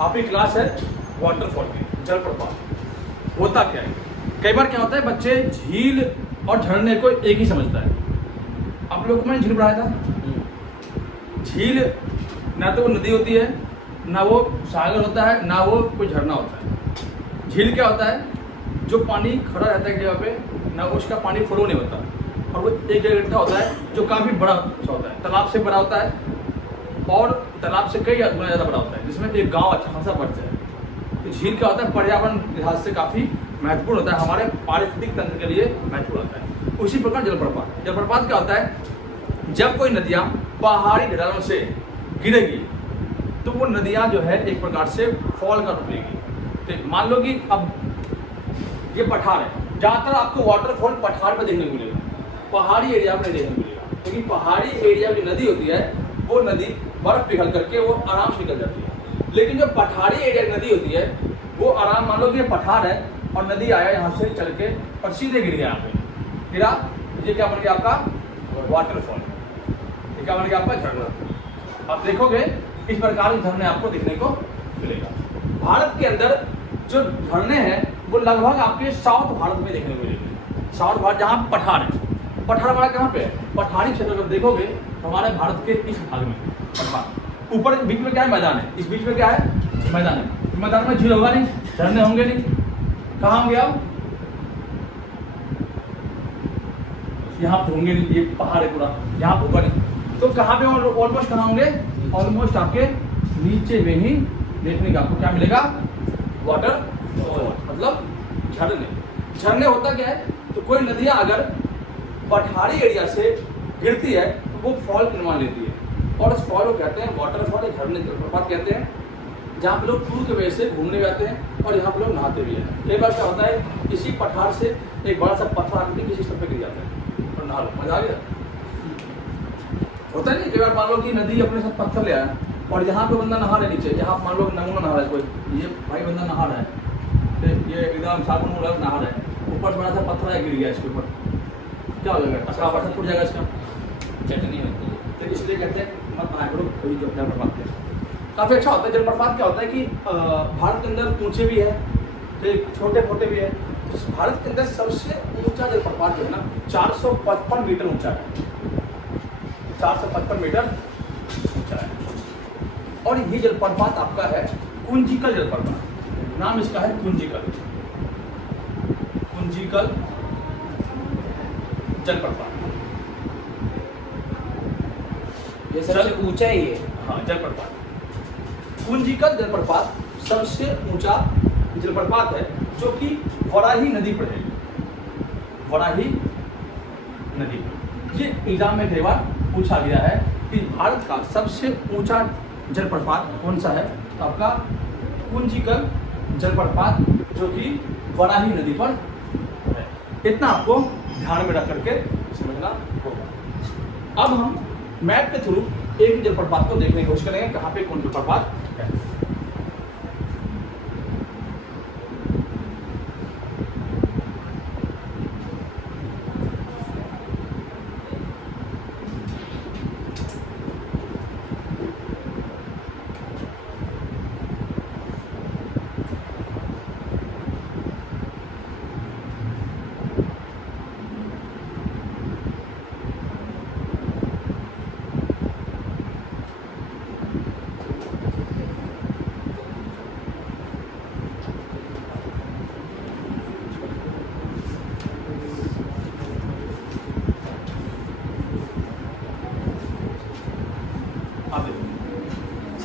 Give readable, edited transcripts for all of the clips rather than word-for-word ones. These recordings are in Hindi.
आपकी क्लास है वाटरफॉल की, जलप्रपात। होता क्या है, कई बार क्या होता है बच्चे झील और झरने को एक ही समझता है। आप लोग को मैंने झील पढ़ाया था। झील ना तो वो नदी होती है, ना वो सागर होता है, ना वो कोई झरना होता है। झील क्या होता है, जो पानी खड़ा रहता है जगह पे, ना उसका पानी फ्लो नहीं होता, और वो एक जगह इकट्ठा होता है जो काफ़ी बड़ा होता है, तालाब से बड़ा होता है और तालाब से कई गुना ज़्यादा बड़ा होता है, जिसमें एक गांव अच्छा खासा बढ़ जाए। तो झील क्या होता है, पर्यावरण लिहाज से काफ़ी महत्वपूर्ण होता है, हमारे पारिस्थितिक तंत्र के लिए महत्वपूर्ण होता है। उसी प्रकार जलप्रपात, जलप्रपात क्या होता है, जब कोई नदियाँ पहाड़ी ढलानों से गिरेगी तो वो नदियाँ जो है एक प्रकार से फॉल का रूप लेगी। तो मान लो कि अब ये पठार है, ज़्यादातर आपको वाटरफॉल पठार पर देखने को मिलेगा, पहाड़ी एरिया में नहीं देखने को मिलेगा, क्योंकि पहाड़ी एरिया में नदी होती है वो नदी बर्फ पिघल करके वो आराम से निकल जाती है। लेकिन जो पठारी एरिया की नदी होती है वो आराम, मान लो कि ये पठार है और नदी आया यहाँ से चल के और सीधे गिर गया यहाँ पे, गिरा, ये क्या बन गया आपका वाटरफॉल, ये क्या बन गया आपका झरना। आप देखोगे इस प्रकार के झरने आपको देखने को मिलेगा। भारत के अंदर जो झरने हैं वो लगभग आपके साउथ भारत में देखने को मिलेंगे। साउथ भारत जहाँ पठार है, पठार हमारा कहाँ पे है, पठारी क्षेत्र अगर देखोगे तो हमारे भारत के इस भाग में पठार, ऊपर बीच में क्या है, मैदान है, इस बीच में क्या है, मैदान है। मैदान में झील होगा नहीं, झरने होंगे नहीं, कहाँ होंगे आप, यहाँ पे होंगे नहीं, ये पहाड़ है पूरा, यहाँ होगा नहीं, तो कहाँ पे ऑलमोस्ट कहाँ होंगे, ऑलमोस्ट आपके नीचे में ही देखने का आपको क्या मिलेगा, वाटर मतलब झरने। झरने होता क्या है, तो कोई नदियाँ अगर पठारी एरिया से गिरती है तो वो फॉल की निर्माण लेती है, और उस फॉल को कहते हैं वाटरफॉल, झरने जलप्रपात कहते हैं, जहाँ पे लोग टूर के वजह से घूमने जाते हैं और यहाँ पे लोग नहाते भी हैं। कई बार क्या होता है, किसी पठार से एक बड़ा सा पत्थर आकर किसी स्तर पर गिर जाता है और नहा लो, मजा आ गया। होता है नहीं, कई बार मान लो कि नदी अपने साथ पत्थर ले आया और यहाँ पे बंदा नहा रहा है, नीचे यहाँ मान लो नमूना नहा रहा है, कोई ये भाई बंदा नहा रहा है, ये एकदम साबुन नहा रहा है, ऊपर से बड़ा सा पत्थर आया गिर गया इसके ऊपर, क्या हो जाएगा, असला पत्थर टूट जाएगा, इसका चटनी होती है। तो इसलिए कहते हैं मत नहाया करो कभी जो जलप्रपात है। काफ़ी अच्छा होता है। जलप्रपात क्या होता है कि भारत के अंदर ऊंचे भी है तो छोटे छोटे भी है। भारत के अंदर सबसे ऊंचा जलप्रपात जो है ना 455 मीटर ऊंचा है, 455 मीटर ऊंचा है। और ये जलप्रपात आपका है कुंजिकल जलप्रपात, नाम इसका है कुंजिकल, कुंजिकल जलप्रपात। ये सबसे ऊंचा ही है। हाँ, जलप्रपात कुंजिकल जलप्रपात सबसे ऊंचा जलप्रपात है, जो कि वराही नदी पर है, वराही नदी पर। ये एग्जाम में कई बार पूछा गया है कि भारत का सबसे ऊंचा जलप्रपात कौन सा है, तो आपका कुंजिकल जलप्रपात, जो कि वराही नदी पर है। इतना आपको ध्यान में रख करके समझना होगा। अब हम मैप के थ्रू एक जलप्रपात को देखने की कोशिश करेंगे, कहाँ पे कौन जलप्रपात है।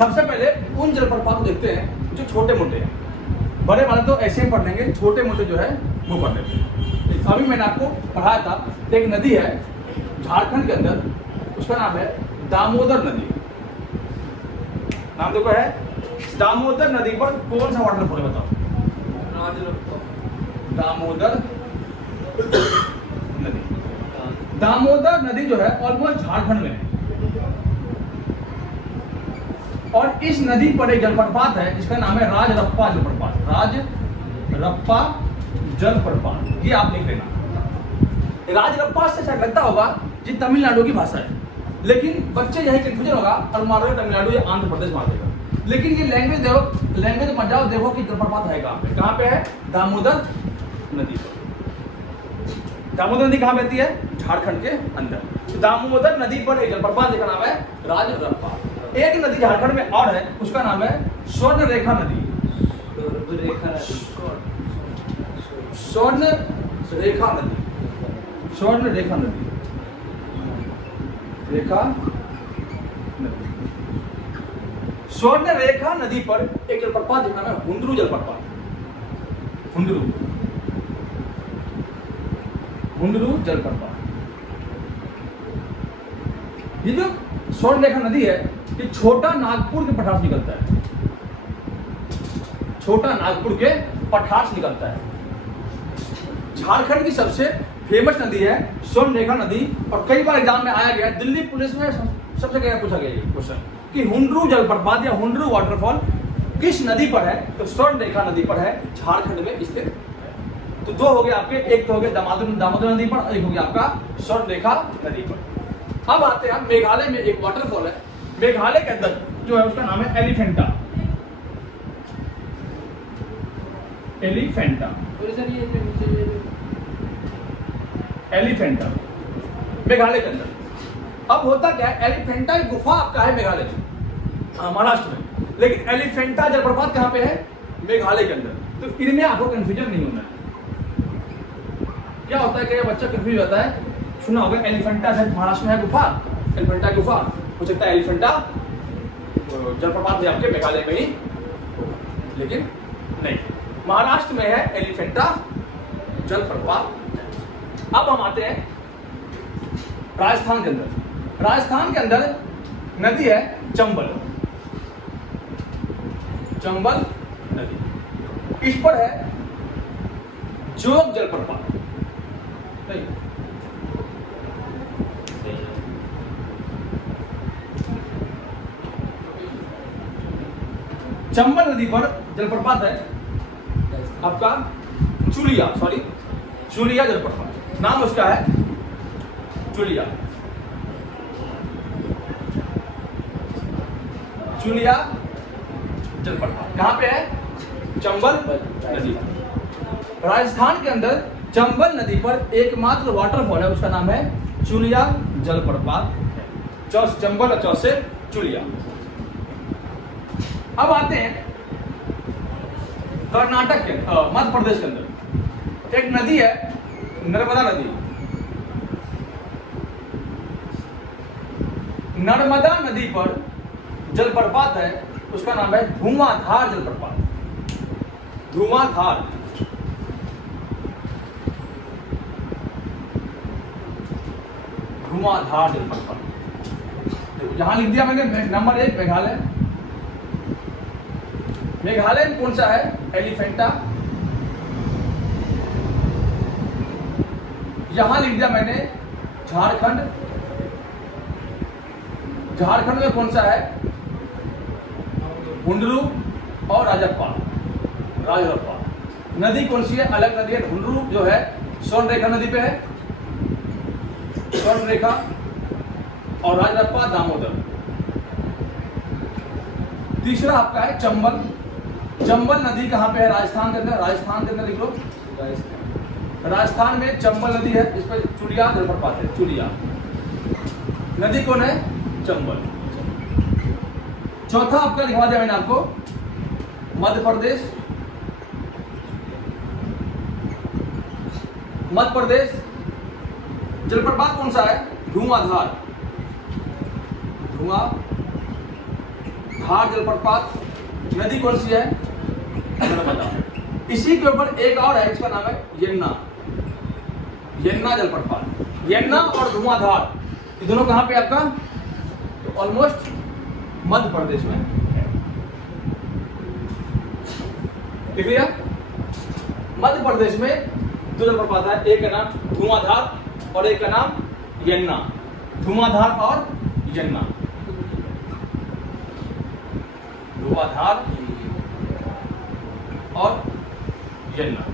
सबसे पहले उन जलप्रपात को देखते हैं जो छोटे मोटे हैं, बड़े वाले तो ऐसे ही पढ़ लेंगे, छोटे मोटे जो है वो पढ़ लेते हैं। अभी मैंने आपको पढ़ाया था, एक नदी है झारखंड के अंदर, उसका नाम है दामोदर नदी। नाम देखो है दामोदर नदी पर कौन सा वाटरफॉल है बताओ, दामोदर नदी। दामोदर नदी जो है ऑलमोस्ट झारखंड में है, और इस नदी पर एक जलप्रपात है जिसका नाम है राजरप्पा जलप्रपात, राजरप्पा जलप्रपात। ये आप लिख लेना। राजरप्पा से शायद लगता होगा ये तमिलनाडु की भाषा है, लेकिन बच्चे यही कंफ्यूजन होगा और मारोगे तमिलनाडु या आंध्र प्रदेश मार देगा। लेकिन ये लैंग्वेज देखो, लैंग्वेज मत जाओ, देखो कि जलप्रपात है कहाँ पे है? दामोदर नदी पर। दामोदर नदी कहाँ बहती है? झारखंड के अंदर। तो दामोदर नदी पर एक जलप्रपात का नाम है राजरप्पा। एक नदी झारखंड में और है, उसका नाम है स्वर्णरेखा नदी। स्वर्णरेखा नदी, स्वर्णरेखा नदी, रेखा नदी। स्वर्णरेखा नदी पर एक जलप्रपात जिसका नाम है हुंडरू जलप्रपात। हुंडरू, हुंडरू जलप्रपात। ये जो स्वर्णरेखा नदी है, ये छोटा नागपुर के पठार से निकलता है। छोटा नागपुर के पठार से निकलता है। झारखंड की सबसे फेमस नदी है स्वर्णरेखा नदी। और कई बार एग्जाम में आया गया, दिल्ली पुलिस में सबसे गया पूछा गया ये क्वेश्चन कि हुंडरू जलप्रपात या हुंडरू वाटरफॉल किस नदी पर है? तो स्वर्णरेखा नदी पर है, झारखंड में स्थित। तो दो हो गए आपके, एक तो हो गया दामोदर नदी पर, एक हो गया आपका स्वर्णरेखा नदी पर। अब आते हैं हम मेघालय में एक वाटरफॉल है। मेघालय के अंदर जो है उसका नाम है एलिफेंटा। एलिफेंटा, एलिफेंटा मेघालय के अंदर। अब होता क्या है, एलिफेंटा एक गुफा आपका है मेघालय में, महाराष्ट्र में, लेकिन एलिफेंटा जलप्रपात कहाँ पे है? मेघालय के अंदर। तो इनमें आपको कंफ्यूजन नहीं होना है। क्या होता है कि बच्चा कंफ्यूज होता है, सुना होगा एलिफेंटा शायद महाराष्ट्र में है गुफा, एलिफेंटा गुफा हो सकता है, एलिफेंटा जलप्रपात भी आपके मेघालय में ही, लेकिन नहीं, महाराष्ट्र में है एलिफेंटा जलप्रपात। अब हम आते हैं राजस्थान के अंदर। राजस्थान के अंदर नदी है चंबल, चंबल नदी। इस पर है जोग जलप्रपात। चंबल नदी पर जलप्रपात है आपका चुलिया, सॉरी चुलिया जलप्रपात, नाम उसका है चुलिया। चुलिया जलप्रपात कहां पे है? चंबल नदी। राजस्थान के अंदर चंबल नदी पर एकमात्र वाटरफॉल है, उसका नाम है चुलिया जलप्रपात। चंबल और से चुलिया। अब आते हैं कर्नाटक के मध्य प्रदेश के अंदर एक नदी है नर्मदा नदी। नर्मदा नदी पर जलप्रपात है, उसका नाम है धुआंधार जलप्रपात। धुआंधार, धुआंधार जलप्रपात। यहां लिख दिया मैंने नंबर 1 मेघालय। मेघालय में कौन सा है? एलिफेंटा। यहां लिख दिया मैंने झारखंड। झारखंड में कौन सा है? हुंडरू और राजरप्पा। राजरप्पा नदी कौन सी है? अलग नदी है। हुंडरू जो है स्वर्णरेखा नदी पे है, स्वर्णरेखा, और राजरप्पा दामोदर। तीसरा आपका है चंबल। चंबल नदी कहां पे है? राजस्थान के अंदर। राजस्थान के अंदर लिख लो, राजस्थान में चंबल नदी है, इस पर चुलिया जलप्रपात है। चुलिया नदी कौन है? चंबल। चौथा आपका लिखवा दिया मैंने आपको मध्य प्रदेश। मध्य प्रदेश जलप्रपात कौन सा है? धुआंधार। धुआंधार जलप्रपात नदी कौन सी है? नर्मदा। इसी के ऊपर एक और है, इसका नाम है यन्ना। यन्ना जलप्रपात। यन्ना और धुआंधार ये दोनों कहां पे आपका? तो ऑलमोस्ट मध्य प्रदेश में। ठीक है, मध्य प्रदेश में दो जलप्रपात है, एक का नाम धुआंधार और एक का नाम यन्ना। धुआंधार और यन्ना। धुआंधार और यन्ना।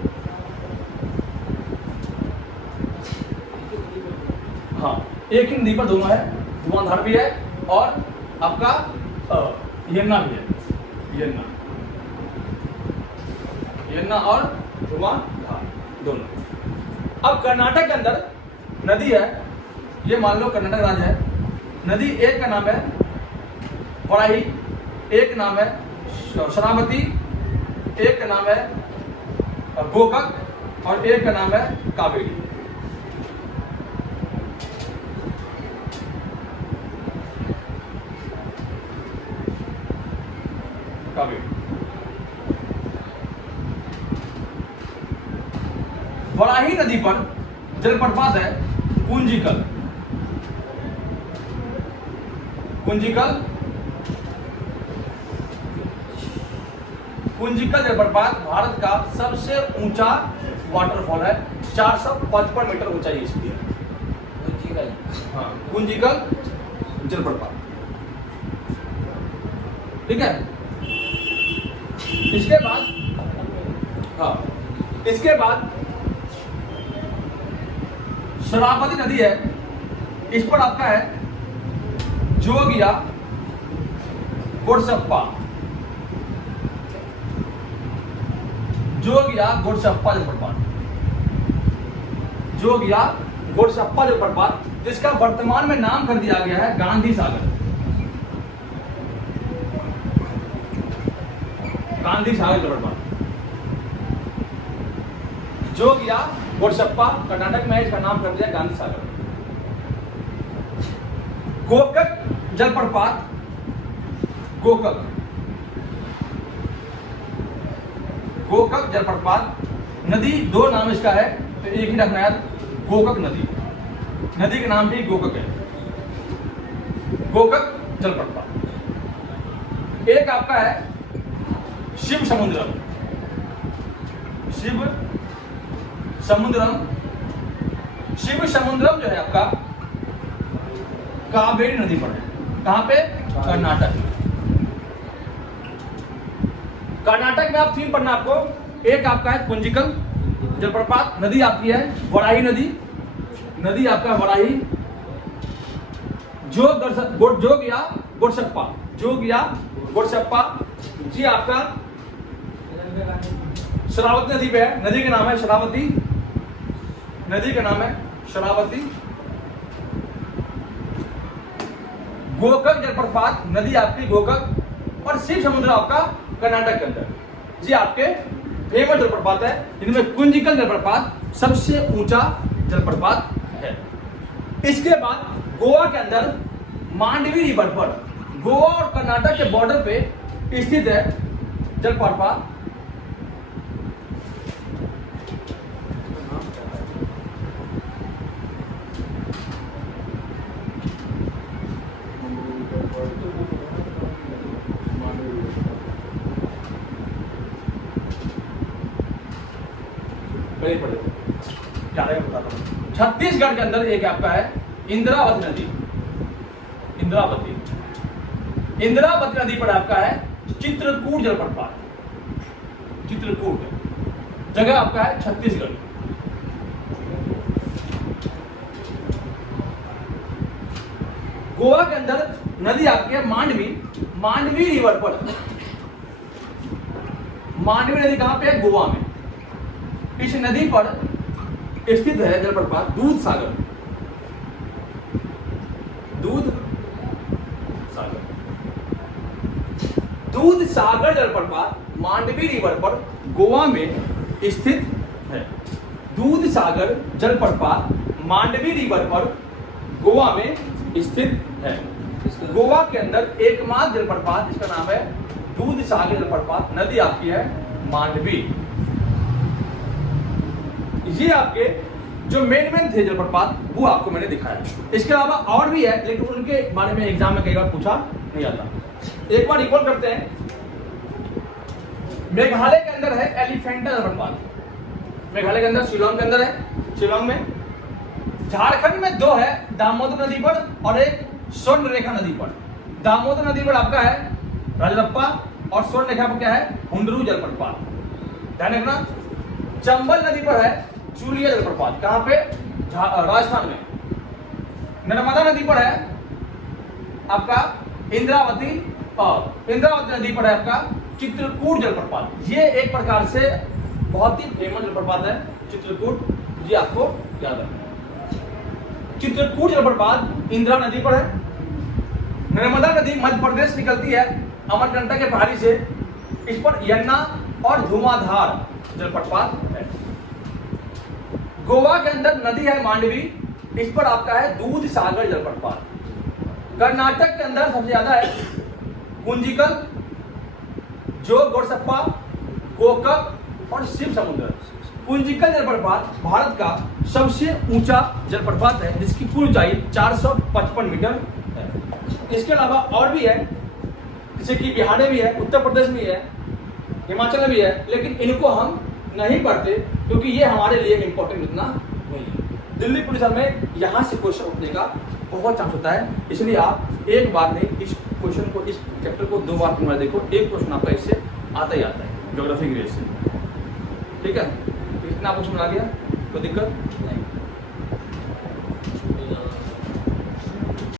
हाँ, एक ही नदी पर दोनों है, धुआंधार भी है और आपका यन्ना भी है। यन्ना, यन्ना और धुआंधार दोनों। अब कर्नाटक के अंदर नदी है, ये मान लो कर्नाटक राज्य है। नदी एक का नाम है वराही, एक नाम है शरावती, एक का नाम है गोकक और एक का नाम है कावेरी। कावेरी वराही नदी पर जलप्रपात है कुंजिकल। कुंजिकल, कुंजिकल जलप्रपात भारत का सबसे ऊंचा वाटरफॉल है, 455 मीटर ऊंचाई इसकी है। कुंजिकल, हाँ, कुंजिकल जलप्रपात, ठीक है। इसके बाद, हाँ, इसके बाद शरावती नदी है, इस पर आपका है जोगिया गोडसप्पा, जोगिया गोडसप्पा जलप्रपात, जोगिया गोडसप्पा जलप्रपात, जिसका वर्तमान में नाम कर दिया गया है गांधी सागर। गांधी सागर जलप्रपात, जोगिया गोडसप्पा, कर्नाटक में इसका नाम कर दिया गांधी सागर। गोकक जलप्रपात, गोकक, गोकक जलप्रपात नदी, दो नाम इसका है तो एक ही रखना याद, गोकक नदी, नदी का नाम भी गोकक है, गोकक जलप्रपात। एक आपका है शिव समुद्रम, शिव समुद्रम, शिव समुद्रम जो है आपका कावेरी नदी पर है। कहां पे? कर्नाटक। कर्नाटक में आप तीन पढ़ना आपको, एक आपका है कुंजिकल जलप्रपात, नदी आपकी है वराही नदी, नदी आपका वराही, जोगिया गोडसप्पा, जोगिया गोडसप्पा जी आपका शरावती नदी पे है, नदी का नाम है शरावती, नदी का नाम है शरावती। गोकक जलप्रपात नदी आपकी गोकक, और शिव समुद्र आपका कर्नाटक के अंदर जी आपके फेमस जलप्रपात है, जिनमें कुंजिकल जलप्रपात सबसे ऊंचा जलप्रपात है। इसके बाद गोवा के अंदर मांडवी रिवर पर, गोवा और कर्नाटक के बॉर्डर पे स्थित है जलप्रपात, छत्तीसगढ़ के अंदर एक आपका है इंद्रावती नदी, इंद्रावती, इंद्रावती नदी पर आपका है चित्रकूट जलप्रपात, चित्रकूट जगह आपका है छत्तीसगढ़। गोवा के अंदर नदी आपकी है मांडवी, मांडवी रिवर पर, मांडवी नदी कहां पे है? गोवा में। इस नदी पर स्थित है जलप्रपात दूध सागर, दूध सागर, दूध सागर जलप्रपात मांडवी रिवर पर गोवा में स्थित है। दूध सागर जलप्रपात मांडवी रिवर पर गोवा में स्थित है। गोवा के अंदर एकमात्र जलप्रपात जिसका नाम है दूध सागर जलप्रपात, नदी आपकी है मांडवी। ये आपके जो मेन थे जलप्रपात वो आपको मैंने दिखाया। इसके अलावा और भी है, लेकिन उनके बारे में एग्जाम में कई बार पूछा नहीं जाता। एक बार रिकॉल करते हैं। मेघालय के अंदर है एलिफेंटा जलप्रपात, मेघालय के अंदर, शिलोंग के अंदर है, शिलोंग में। झारखंड में दो है, दामोदर नदी पर और एक स्वर्ण रेखा नदी पर। दामोदर नदी पर आपका है राजरप्पा और स्वर्ण रेखा पर क्या है? हुंडरू जलप्रपात। ध्यान रखना। चंबल नदी पर है चूलिया जलप्रपात, कहां पे? राजस्थान में। नर्मदा नदी पर है आपका इंद्रावती और इंद्रावती नदी पर है आपका चित्रकूट जलप्रपात। ये एक प्रकार से बहुत ही फेमस जलप्रपात है चित्रकूट, ये आपको याद रखना। चित्रकूट जलप्रपात इंदिरा नदी पर है। नर्मदा नदी मध्य प्रदेश निकलती है अमरकंटक के पहाड़ी से, इस पर यमुना और धुआंधार जलप्रपात है। गोवा के अंदर नदी है मांडवी, इस पर आपका है दूध सागर जलप्रपात। कर्नाटक के अंदर सबसे ज्यादा है कुंजिकल, जोग गोरसप्पा, कोकक और शिव समुद्र। कुंजिकल जलप्रपात भारत का सबसे ऊंचा जलप्रपात है, जिसकी कुल ऊंचाई 455 मीटर है। इसके अलावा और भी है, जैसे कि बिहार में भी है, उत्तर प्रदेश में भी है, हिमाचल में भी है, लेकिन इनको हम नहीं पढ़ते क्योंकि ये हमारे लिए इंपॉर्टेंट इतना नहीं है। दिल्ली पुलिस में यहाँ से क्वेश्चन उठने का बहुत चांस होता है, इसलिए आप एक बार नहीं इस क्वेश्चन को, इस चैप्टर को 2 बार तुम्हारा देखो, एक क्वेश्चन आपका इससे आता ही आता है ज्योग्राफी ग्रेड से। ठीक है, तो इतना आपको समझ आ गया, कोई दिक्कत नहीं।